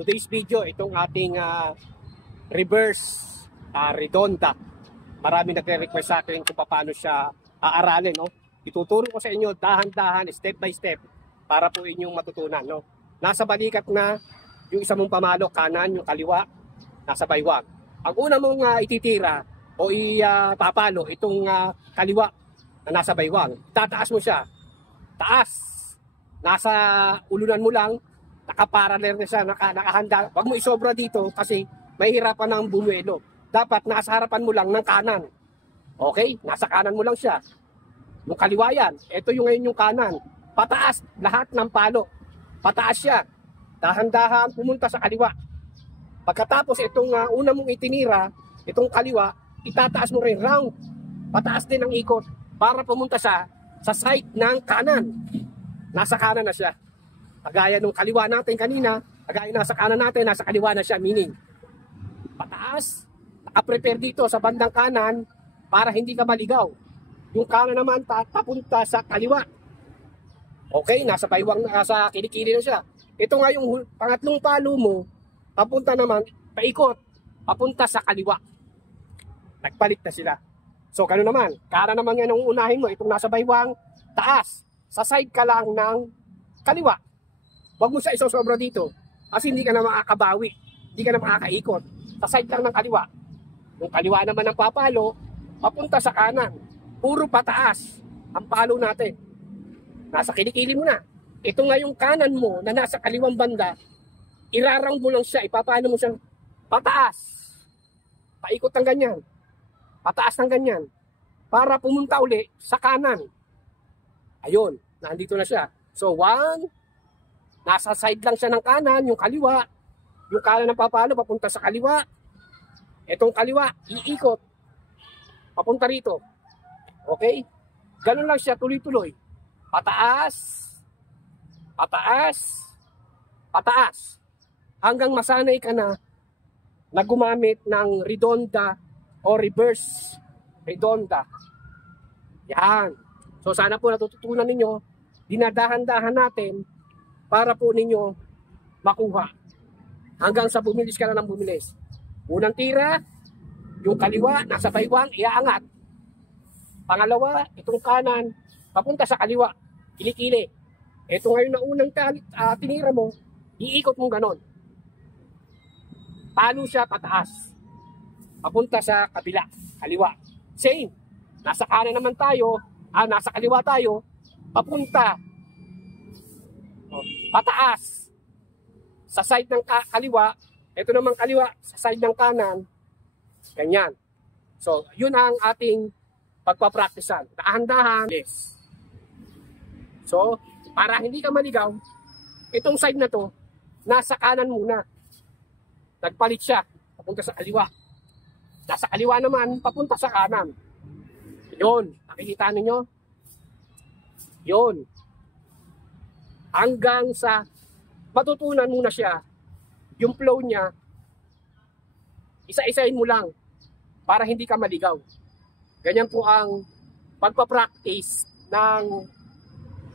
today's video, itong ating reverse redonda. Marami nagre-request sa akin kung paano siya aaralin, no? Ituturo ko sa inyo dahan-dahan, step by step, para po inyong matutunan, no? Nasa balikat na yung isa mong pamalo, kanan, yung kaliwa, nasa baywang. Ang una mong ititira o ipapalo, itong kaliwa na nasa baywang, tataas mo siya. Taas. Nasa ulunan mo lang, nakaparallel na siya, nakahanda. Huwag mo isobra dito kasi mahihirapan ng bumuelo. Dapat nasa harapan mo lang ng kanan. Okay? Nasa kanan mo lang siya. Yung kaliwa yan. Ito yung ngayon yung kanan. Pataas. Lahat ng palo. Pataas siya. Dahan-dahan pumunta sa kaliwa. Pagkatapos itong una mong itinira, itong kaliwa, itataas mo rin round. Pataas din ang ikot para pumunta siya sa side ng kanan. Nasa kanan na siya. Kagaya nung kaliwa natin kanina, kagaya nasa kanan natin, nasa kaliwa na siya. Meaning, pataas, naka-prepare dito sa bandang kanan para hindi ka maligaw. Yung kanan naman, papunta sa kaliwa. Okay, nasa baywang, nasa kilikili na siya. Ito nga yung pangatlong palo mo, papunta naman, paikot, papunta sa kaliwa. Nagpalit na sila. So, gano'n naman. Kanan naman yan ang unahin mo. Itong nasa baywang, taas. Sa side ka lang ng kaliwa. Huwag mo siya isosobra dito. Kasi hindi ka na makakabawi. Hindi ka na makakaikot. Sa side lang ng kaliwa. Yung kaliwa naman ng papalo, papunta sa kanan. Puro pataas ang palo natin. Nasa kilikili mo na. Ito nga yung kanan mo na nasa kaliwang banda, irarang mo lang siya, ipapalo mo siyang pataas. Paikot ng ganyan. Pataas ng ganyan. Para pumunta uli sa kanan. Ayun, nandito na siya. So, one, nasa side lang siya ng kanan, yung kaliwa. Yung kanan ng papalo, papunta sa kaliwa. Itong kaliwa, iikot. Papunta rito. Okay? Ganun lang siya, tuloy-tuloy. Pataas. Pataas. Pataas. Hanggang masanay ka na gumamit ng redonda o reverse redonda. Yan. So sana po natututunan ninyo, dinadahan-dahan natin para po ninyo makuha. Hanggang sa bumilis ka na ng bumilis. Unang tira, yung kaliwa, nasa baywang, iaangat. Pangalawa, itong kanan, papunta sa kaliwa, kilikili. Ito ngayon na unang tinira mo, iikot mo ganon. Palo siya pataas. Papunta sa kabila, kaliwa. Same. Nasa kanan naman tayo, nasa kaliwa tayo, papunta. Pataas. Sa side ng kaliwa, ito naman kaliwa, sa side ng kanan, ganyan. So, yun ang ating pagpapraktisan. Dahan-dahan. Yes. So, para hindi ka maligaw, itong side na to, nasa kanan muna. Nagpalit siya, papunta sa kaliwa. Nasa kaliwa naman, papunta sa kanan. Yun, nakikita ninyo? Yun. Hanggang sa matutunan muna siya, yung flow niya, isa-isahin mo lang para hindi ka maligaw. Ganyan po ang pagpapractice ng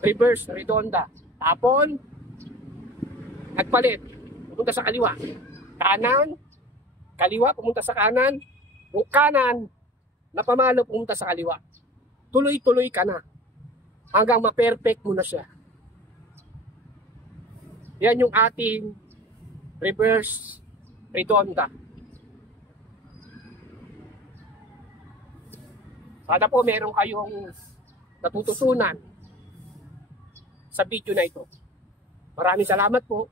reverse redonda. Tapon, nagpalit, pumunta sa kaliwa. Kanan, kaliwa, pumunta sa kanan. Yung kanan, na pamalo, pumunta sa kaliwa. Tuloy-tuloy ka na. Hanggang ma-perfect mo na siya. Yan yung ating reverse redonda. Sana po meron kayong natututunan sa video na ito. Maraming salamat po.